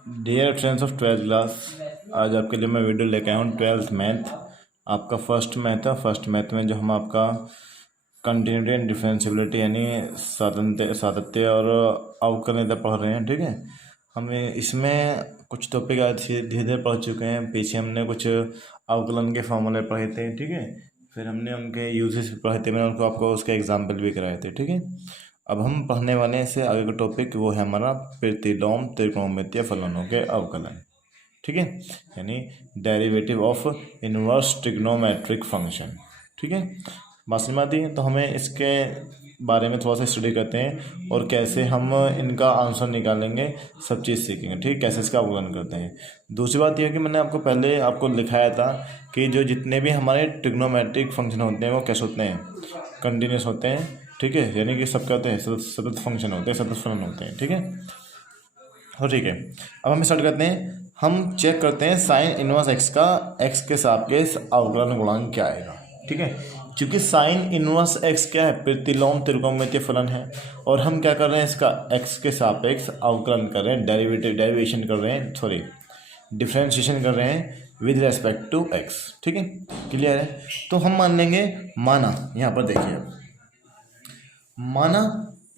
Dear friends of 12th class, आज आपके लिए मैं वीडियो लेके आया हूँ 12th मैथ। आपका फर्स्ट मैथ है। फर्स्ट मैथ में जो हम आपका कंटिन्यूटी एंड डिफरेंशियबिलिटी यानी सातत्य और अवकलनीयता पढ़ रहे हैं। ठीक है, हमें इसमें कुछ टॉपिक आज धीरे धीरे पढ़ चुके हैं। पीछे हमने कुछ अवकलन के फॉर्मूले पढ़े थे। ठीक है, फिर हमने उनके यूजेस भी पढ़े थे। मैंने उनको आपको उसके एग्जाम्पल भी कराए थे। ठीक है, अब हम पढ़ने वाले हैं इससे आगे का टॉपिक, वो है हमारा प्रतिलोम त्रिकोणमितीय फलनों के अवकलन। ठीक है, यानी derivative of inverse trigonometric function. ठीक है, बात समझ आती है। तो हमें इसके बारे में थोड़ा सा स्टडी करते हैं और कैसे हम इनका आंसर निकालेंगे, सब चीज़ सीखेंगे। ठीक है, कैसे इसका अवकलन करते हैं। दूसरी बात यह है कि मैंने आपको पहले लिखाया था कि जो जितने भी हमारे ट्रिग्नोमेट्रिक फंक्शन होते हैं वो कैसे होते हैं, कंटिन्यूस होते हैं। ठीक है, यानी कि सब क्या होते हैं, सतत फंक्शन होते हैं, सतत फलन होते हैं। ठीक है, और ठीक है, अब हम स्टार्ट करते हैं। हम चेक करते हैं साइन इनवर्स एक्स का एक्स के सापेक्ष अवकलन गुणांक क्या आएगा। ठीक है, क्योंकि साइन इनवर्स एक्स क्या है, प्रतिलोम त्रिकोणमितीय फलन है, और हम क्या कर रहे हैं, इसका एक्स के सापेक्ष अवकलन कर रहे हैं, डेरिवेशन कर रहे हैं, सॉरी डिफ्रेंशिएशन कर रहे हैं विद रेस्पेक्ट टू एक्स। ठीक है, क्लियर है। तो हम मान लेंगे, माना यहाँ पर देखिए, माना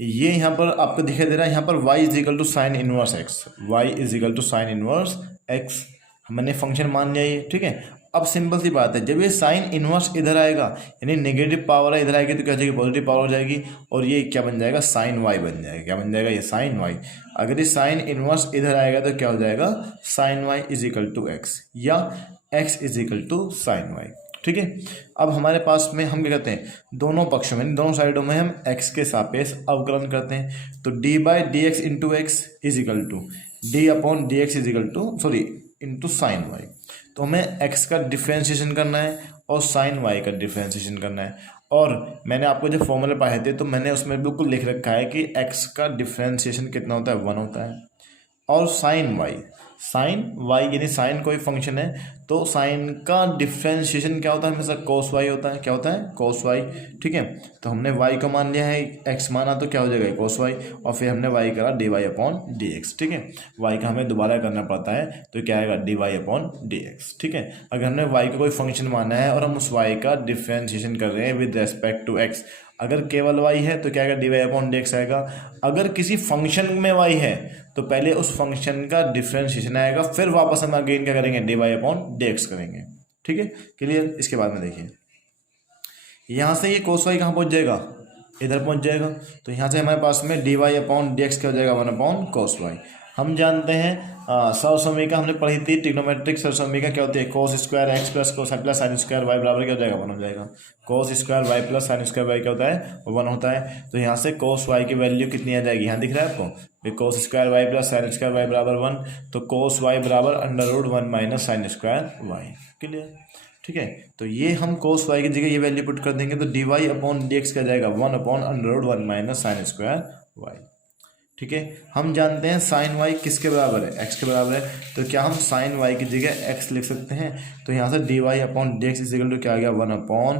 ये यहाँ पर आपको दिखाई दे रहा है, यहाँ पर y is equal to sine inverse x, y is equal to sine inverse x, मैंने फंक्शन मान लिया ये। ठीक है, अब सिंपल सी बात है, जब ये साइन इनवर्स इधर आएगा यानी नेगेटिव पावर है, इधर आएगी तो क्या हो जाएगी, पॉजिटिव पावर हो जाएगी, और ये क्या बन जाएगा, साइन y बन जाएगा। क्या बन जाएगा, ये साइन y। अगर ये साइन इनवर्स इधर आएगा तो क्या हो जाएगा, sine y is equal to x, या x is equal to sine y। ठीक है, अब हमारे पास में हम क्या करते हैं, दोनों पक्षों में, दोनों साइडों में हम x के सापेक्ष अवकलन करते हैं। तो d by d x into x is equal to d upon d x is equal to sorry into sine y. तो हमें x का डिफ्रेंशिएशन करना है और साइन y का डिफ्रेंशिएशन करना है। और मैंने आपको जब फॉर्मूले पढ़ाए थे तो मैंने उसमें बिल्कुल लिख रखा है कि x का डिफ्रेंशिएशन कितना होता है, 1 होता है, और साइन वाई यानी साइन कोई फंक्शन है तो साइन का डिफ्रेंशिएशन क्या होता है, हमेशा कोस वाई होता है। क्या होता है, कोस वाई। ठीक है, तो हमने वाई को मान लिया है, एक्स माना तो क्या हो जाएगा, कोस वाई, और फिर हमने वाई करा d y upon d x. ठीक है, वाई का हमें दोबारा करना पड़ता है तो क्या आएगा, d y upon d x. ठीक है, अगर हमने वाई का कोई फंक्शन माना है और हम उस वाई का डिफ्रेंशिएशन कर रहे हैं विद रेस्पेक्ट टू एक्स, अगर केवल y है तो क्या आएगा, d y upon d x आएगा। अगर किसी फंक्शन में y है तो पहले उस फंक्शन का डिफ्रेंशिएशन आएगा, फिर वापस हम अगेन क्या करेंगे, d y upon d x करेंगे। ठीक है, क्लियर। इसके बाद में देखिए, यहाँ से ये कोस वाई कहाँ पहुँच जाएगा, इधर पहुँच जाएगा। तो यहाँ से हमारे पास में d y upon d x क्या हो जाएगा, 1 अपॉन कोस वाई। हम जानते हैं सरसमीका हमने पढ़ी थी, ट्रिग्नोमेट्रिक सरसमीका क्या होती है, cos square x plus cos plus sine square y बराबर क्या हो जाएगा, 1 हो जाएगा। Cos square y plus sine square y क्या होता है, 1 होता है। तो यहाँ से कोस वाई की वैल्यू कितनी आ जाएगी, यहाँ दिख रहा है आपको, cos square y plus sine square y बराबर 1, तो कोस वाई बराबर √1 minus sine square y. Clear. ठीक है, तो ये हम कोस वाई की जगह ये वैल्यू पुट कर देंगे तो d y upon d x क्या जाएगा, 1 upon √1 minus sine square y. ठीक है, हम जानते हैं साइन वाई किसके बराबर है, एक्स के बराबर है, तो क्या हम साइन वाई की जगह एक्स लिख सकते हैं। तो यहाँ से d y upon d x is equal to क्या आ गया, 1 upon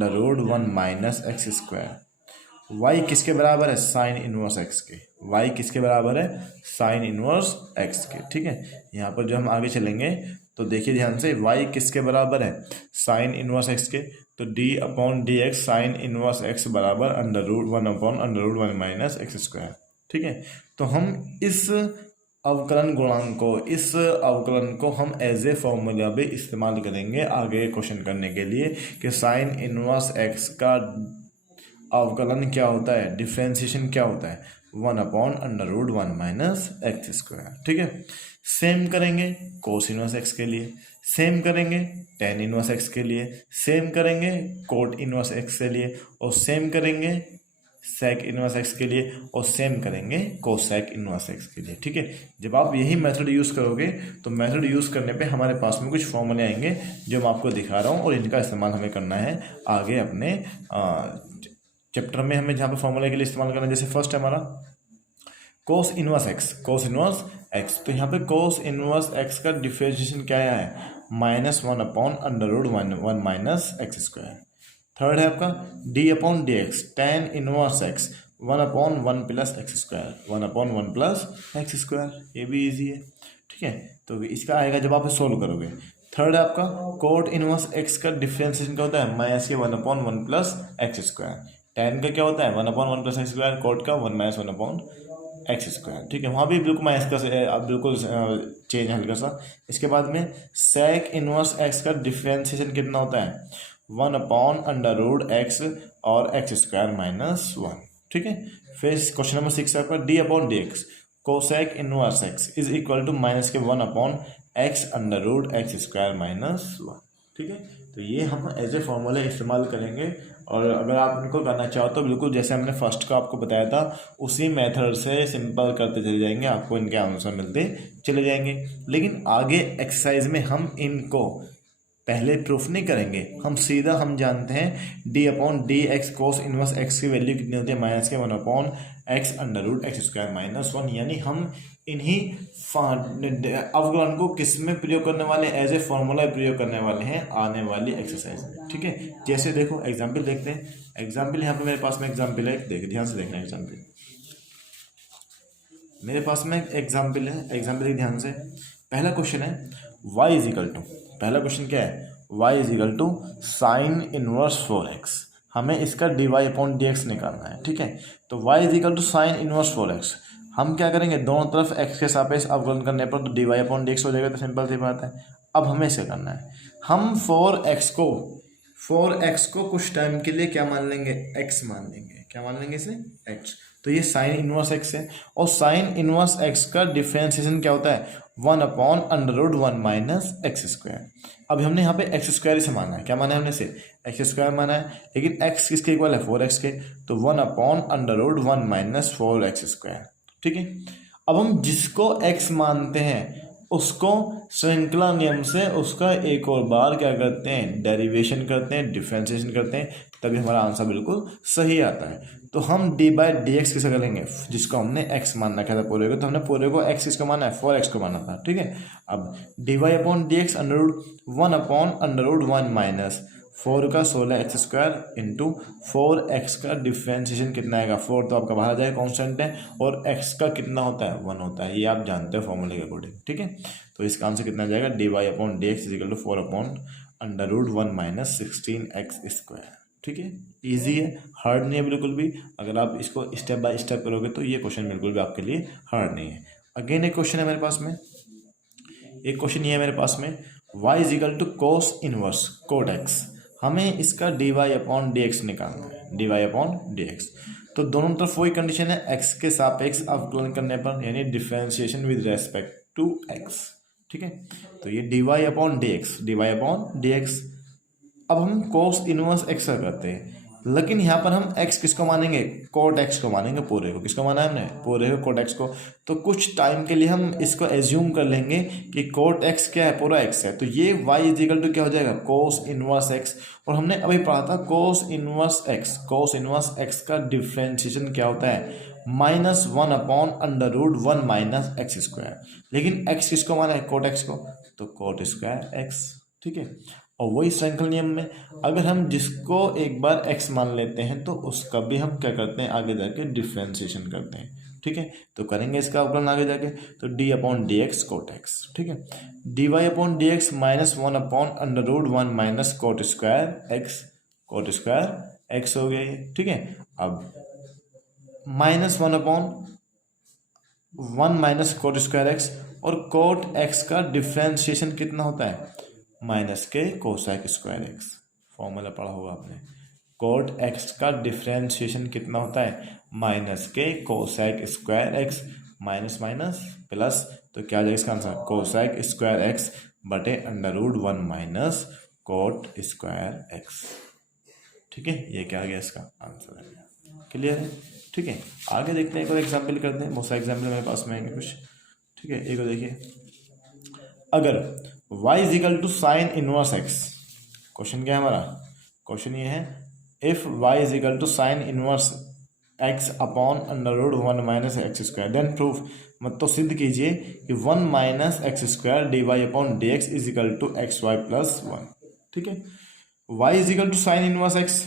√1 minus x square. Y किसके बराबर है, साइन इनवर्स एक्स के। वाई किसके बराबर है, साइन इनवर्स एक्स के। ठीक है, यहाँ पर जो हम आगे चलेंगे तो देखिए ध्यान से, वाई किसके बराबर है, साइन इनवर्स एक्स के, तो D upon d x sine inverse x बराबर √1 अपॉन √1 माइनस एक्स स्क्वायर। ठीक है, तो हम इस अवकलन गुणांक को, इस अवकलन को हम एज ए फॉर्मूला भी इस्तेमाल करेंगे आगे क्वेश्चन करने के लिए कि साइन इनवर्स एक्स का अवकलन क्या होता है, डिफ्रेंशिएशन क्या होता है, 1 अपॉन √1 माइनस एक्स स्क्वायर। ठीक है, सेम करेंगे कोस इनवर्स एक्स के लिए, सेम करेंगे टेन इनवर्स एक्स के लिए, सेम करेंगे कोट इनवर्स एक्स के लिए, और सेम करेंगे सेक इनवर्स एक्स के लिए, और सेम करेंगे कोसेक इनवर्स एक्स के लिए। ठीक है, जब आप यही मेथड यूज़ करोगे तो मेथड यूज़ करने पे हमारे पास में कुछ फॉर्मूले आएंगे जो मैं आपको दिखा रहा हूँ, और इनका इस्तेमाल हमें करना है आगे अपने चैप्टर में। हमें जहाँ पर फॉर्मूले के लिए इस्तेमाल करना है, जैसे फर्स्ट है हमारा कोस इनवर्स एक्स, तो यहाँ पे कोस इनवर्स एक्स का डिफरेंशिएशन क्या आया है, -1 upon √1 minus x square. Third है आपका D upon d x tan inverse x, 1/1 + x², 1/1 + x², ये भी इजी है। ठीक है, तो इसका आएगा जब आप सोल्व करोगे। थर्ड है आपका कोट इनवर्स x का डिफरेंशिएशन क्या होता है, -1/1 + x²। tan का क्या होता है 1/1 + x², कोट का 1 - 1/x²। ठीक है, वहाँ भी बिल्कुल माइनस का आप बिल्कुल चेंज हल्का सा। इसके बाद में sec इनवर्स x का डिफरेंशिएशन कितना होता है 1/√x और x² - 1। ठीक है, फिर क्वेश्चन नंबर 6 है आपका d/dx cosec inverse x is equal to -1/x√x² - 1। ठीक है, तो ये हम एज ए फॉर्मूला इस्तेमाल करेंगे। और अगर आप इनको करना चाहो तो बिल्कुल जैसे हमने फर्स्ट का आपको बताया था उसी मेथड से सिंपल करते चले जाएंगे, आपको इनके आंसर मिलते चले जाएंगे। लेकिन आगे एक्सरसाइज में हम इनको पहले प्रूफ नहीं करेंगे, हम सीधा हम जानते हैं d/dx कोस इनवर्स x की वैल्यू कितनी होती है -1/x√x² - 1। यानी हम इन्हीं अवकलन को किस में प्रयोग करने वाले हैं, एज ए फॉर्मूला प्रयोग करने वाले हैं आने वाली एक्सरसाइज में। ठीक है, जैसे देखो एग्जाम्पल देखते हैं। एग्जाम्पल यहाँ पे मेरे पास में एग्जाम्पल है, देख ध्यान से देखना एग्जाम्पल। मेरे पास में एग्जाम्पल है, एग्जाम्पल ध्यान से। पहला क्वेश्चन है पहला क्वेश्चन क्या है y = साइन इनवर्स 4x। हमें इसका dy/dx निकालना है। ठीक है, तो y = साइन इनवर्स 4x। हम क्या करेंगे, दोनों तरफ x के सापेक्ष अवकलन करने पर तो dy/dx हो जाएगा, तो सिंपल सी बात है। अब हमें इसे करना है, हम 4x को कुछ टाइम के लिए क्या मान लेंगे, x मान लेंगे। क्या मान लेंगे इसे, x। तो ये साइन इनवर्स x है, और साइन इनवर्स x का डिफरेंशिएशन क्या होता है 1/√1 - x²। अब हमने यहाँ पे x² से माना है, क्या माना है हमने इसे x² माना है, लेकिन x किसके इक्वल है 4x के, तो 1/√1 - 4x²। ठीक है, अब हम जिसको x मानते हैं उसको श्रृंखला नियम से उसका एक और बार क्या करते हैं, डेरिवेशन करते हैं, डिफरेंशिएशन करते हैं, तभी हमारा आंसर बिल्कुल सही आता है। तो हम d/dx किसे करेंगे, जिसको हमने x मान रखा था पूरे को, तो हमने पूरे को x किसको माना है 4x को माना था। ठीक है, अब dy/dx √1/√1 - 4 का 16x² इंटू 4x का डिफ्रेंशिएशन कितना आएगा, 4 तो आपका बाहर आ जाएगा कांस्टेंट है, और x का कितना होता है 1 होता है, ये आप जानते हो फॉर्मूले के अकॉर्डिंग। ठीक है, तो इसका आंसर कितना आ जाएगा dy/dx = 4/√1 - 16x²। ठीक है, इजी है, हार्ड नहीं है बिल्कुल भी। अगर आप इसको स्टेप बाय स्टेप करोगे तो ये क्वेश्चन बिल्कुल भी आपके लिए हार्ड नहीं है। अगेन एक क्वेश्चन है मेरे पास में, एक क्वेश्चन ये है मेरे पास में y = cos inverse cot x। हमें इसका dy/dx निकालना है, dy/dx। तो दोनों तरफ वही कंडीशन है, x के सापेक्ष अवकलन करने पर, यानी differentiation with respect to x। ठीक है, तो ये dy/dx। अब हम कोस इनवर्स x का करते हैं, लेकिन यहाँ पर हम x किसको मानेंगे, कोट x को मानेंगे, पूरे को किसको माना है हमने, पूरे को कोट x को। तो कुछ टाइम के लिए हम इसको एज्यूम कर लेंगे कि कोट x क्या है, पूरा x है, तो ये y = क्या हो जाएगा कोस इनवर्स x। और हमने अभी पढ़ा था कोस इनवर्स x का डिफरेंशिएशन क्या होता है -1/√1 - x²। लेकिन x किसको माना है, कोट x को, तो कोट² x। ठीक है, और वही श्रृंखला नियम में अगर हम जिसको एक बार x मान लेते हैं तो उसका भी हम क्या करते हैं, आगे जाके डिफरेंशिएशन करते हैं। ठीक है, तो करेंगे इसका अवकलन आगे जाके, तो d/dx कोट x। ठीक है, dy/dx -1/√1 - कोट² x हो गया ये। ठीक है, अब -1/1 - कोट² x, और कोट x का डिफरेंशिएशन कितना होता है -कोसेक² x। फॉर्मूला पढ़ा होगा आपने, कोट x का डिफरेंशिएशन कितना होता है -कोसेक² x, माइनस माइनस प्लस, तो क्या आ जाएगा इसका आंसर कोसेक² x बटे √1 - कोट² x। ठीक है, ये क्या आ गया इसका आंसर है। क्लियर है। ठीक है, आगे देखते हैं, एक और एग्जाम्पल करते हैं, बहुत सारे एग्जाम्पल मेरे पास में आएंगे कुछ। ठीक है, एक और देखिए, अगर y = sine inverse x, question क्या है हमारा, क्वेश्चन ये है if y = sine inverse x upon √1 - x², then proof, मतलब सिद्ध कीजिए कि 1 - x² dy/dx = xy + 1। ठीक है, y = sine inverse x,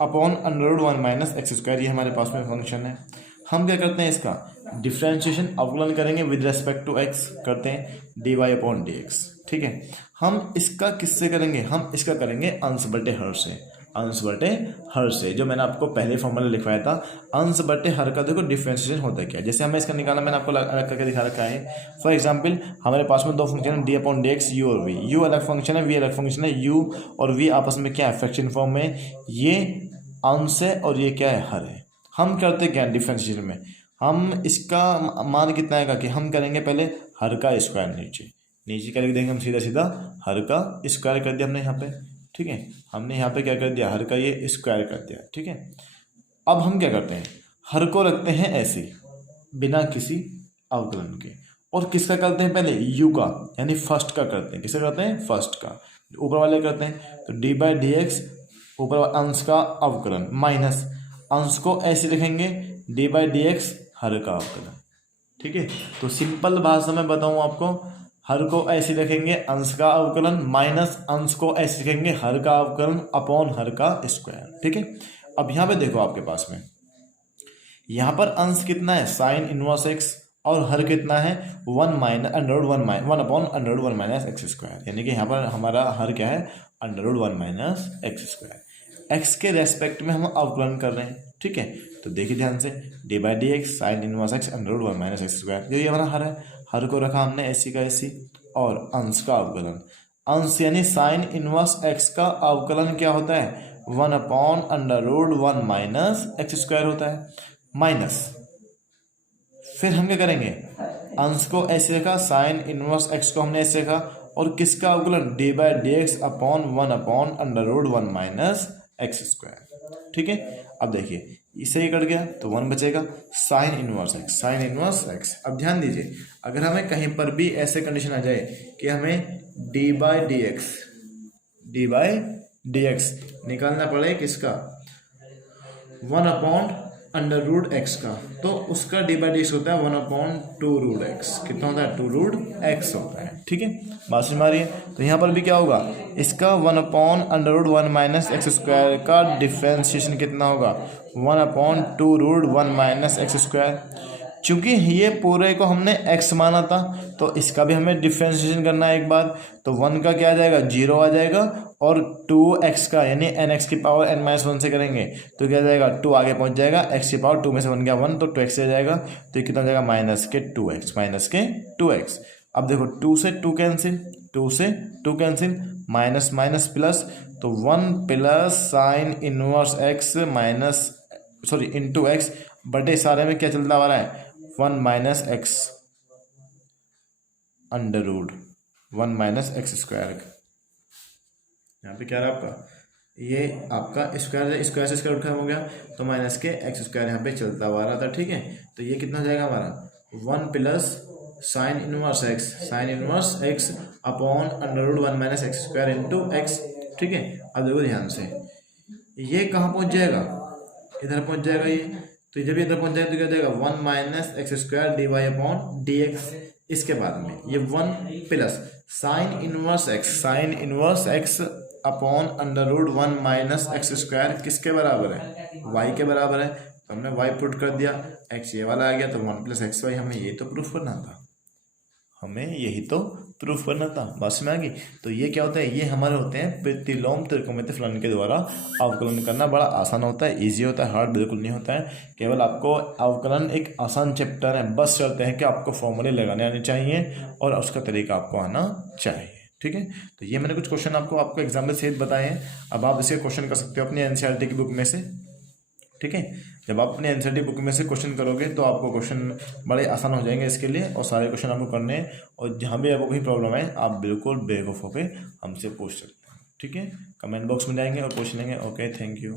upon under root 1 minus x square, ये हमारे पास में फंक्शन है। हम क्या करते हैं, इसका डिफ्रेंशिएशन अवकलन करेंगे विद रेस्पेक्ट टू एक्स, करते हैं d y upon d x. ठीक है, हम इसका किससे करेंगे, हम इसका करेंगे अंश बटे हर से, अंश बटे हर से, जो मैंने आपको पहले फॉर्मूला लिखवाया था। अंश बटे हर का देखो डिफ्रेंशिएशन होता है क्या, जैसे हमें इसका निकालना, मैंने आपको अलग करके दिखा रखा है। फॉर एग्जांपल हमारे पास में दो फंक्शन है D upon d x, you और वी। यू अलग फंक्शन है, वी अलग फंक्शन है। यू और वी आपस में क्या है, फ्रैक्शन फॉर्म में, ये अंश है और ये क्या है, हर है। हम करते क्या डिफ्रेंशिएशन में, हम इसका मान कितना आएगा कि हम करेंगे पहले हर का स्क्वायर, नीचे करके देंगे हम सीधा सीधा हर का स्क्वायर कर दिया हमने यहाँ पे। ठीक है, हमने यहाँ पे क्या कर दिया, हर का ये स्क्वायर कर दिया। ठीक है, अब हम क्या करते हैं, हर को रखते हैं ऐसे बिना किसी अवकलन के, और किसका करते हैं पहले, यू का, यानी फर्स्ट का करते हैं। किसका करते हैं, फर्स्ट का, ऊपर वाले करते हैं। तो डी बाई डी एक्स ऊपर अंश का अवकलन माइनस अंश को ऐसे लिखेंगे डी बाई डी एक्स हर का अवकलन। ठीक है, तो सिंपल भाषा में बताऊँ आपको, हर को ऐसे लिखेंगे अंश का अवकलन माइनस अंश को ऐसे लिखेंगे हर का अवकलन अपॉन हर का स्क्वायर। ठीक है, अब यहाँ पे देखो आपके पास में, यहाँ पर अंश कितना है, साइन इनवर्स एक्स, और हर कितना है, 1 minus under root 1 upon under root 1 minus x square, यानी कि यहाँ पर हमारा हर क्या है, under root 1 minus x square. X के रेस्पेक्ट में हम अवकलन कर रहे हैं। ठीक है, तो देखिए ध्यान से, d by d x sine inverse x under root 1 minus x square, ये हमारा हर है। हर को रखा हमने ऐसी का ऐसी, और अंश का अवकलन, अंश यानी साइन इनवर्स एक्स का अवकलन क्या होता है, 1 upon under root 1 minus x square होता है, माइनस फिर हम क्या करेंगे, अंश को ऐसे रखा, साइन इनवर्स एक्स को हमने ऐसे रखा, और किसका अवकलन, d by d x upon 1 upon under root 1 minus x square. ठीक है, अब देखिए इससे ही कट गया तो 1 बचेगा, sign inverse x, sine inverse x. अब ध्यान दीजिए, अगर हमें कहीं पर भी ऐसे कंडीशन आ जाए कि हमें डी बाई डी एक्स निकालना पड़े किसका, 1 अपॉन अंडर रूट एक्स का, तो उसका डी बाई डी एक्स होता है 1 अपॉन 2 रूट एक्स। कितना होता है, 2 रूट एक्स होता है। ठीक है, बात समझ में आ रही है। तो यहाँ पर भी क्या होगा, इसका 1 upon under root 1 minus x square का डिफ्रेंशिएशन कितना होगा, 1 upon 2 root 1 minus x square. चूंकि ये पूरे को हमने x माना था, तो इसका भी हमें डिफ्रेंशिएशन करना है एक बार। तो 1 का क्या आ जाएगा, 0 आ जाएगा, और 2x का यानी nx की पावर n-1 से करेंगे तो क्या आ जाएगा, 2 आगे पहुंच जाएगा, x की पावर 2 में से 1 गया 1, तो 2x आ जाएगा। तो ये कितना हो जाएगा, माइनस के 2x। अब देखो 2 से 2 कैंसिल, 2 से 2 कैंसिल, माइनस माइनस प्लस, तो 1 plus sine inverse x minus into x बटे सारे में क्या चलता आ रहा है, 1 minus x under root 1 minus x square. यहाँ पे क्या रहा आपका, ये आपका स्क्वायर से स्क्वायर रूट खत्म हो गया, तो माइनस के एक्स स्क्वायर यहाँ पे चलता हुआ रहा था। ठीक है, तो ये कितना हो जाएगा हमारा, 1 plus sine inverse x upon under root 1 minus x square into x. ठीक है, अब देखो ध्यान से, ये कहाँ पहुँच जाएगा, इधर पहुँच जाएगा ये। तो जब ये इधर पहुँच जाएगा तो क्या हो जाएगा, 1 minus x square d y upon d x. इसके बाद में ये 1 plus sine inverse x upon under root 1 minus x square किसके बराबर है, y के बराबर है। तो हमने y पुट कर दिया, x ये वाला आ गया, तो 1 प्लस एक्स वाई, हमें ये तो प्रूफ करना था, बात में आ गई। तो ये क्या होता है, ये हमारे होते हैं प्रतिलोम त्रिकोणमिति फलन के द्वारा अवकलन करना बड़ा आसान होता है, इजी होता है, हार्ड बिल्कुल नहीं होता है। केवल आपको अवकलन एक आसान चैप्टर है, बस चलते हैं कि आपको फॉर्मूले लगाने आने चाहिए और उसका तरीका आपको आना चाहिए। ठीक है, तो ये मैंने कुछ क्वेश्चन आपको एग्जाम्पल सहित बताए हैं। अब आप इसे क्वेश्चन कर सकते हो अपनी एनसीईआरटी की बुक में से। ठीक है, जब आप अपने एनसीईआरटी बुक में से क्वेश्चन करोगे तो आपको क्वेश्चन बड़े आसान हो जाएंगे इसके लिए, और सारे क्वेश्चन आपको करने हैं। और जहाँ भी आपको कोई प्रॉब्लम है आप बिल्कुल बेवकूफ़ होकर हमसे पूछ सकते हैं। ठीक है, कमेंट बॉक्स में जाएंगे और पूछ लेंगे। Okay, thank you.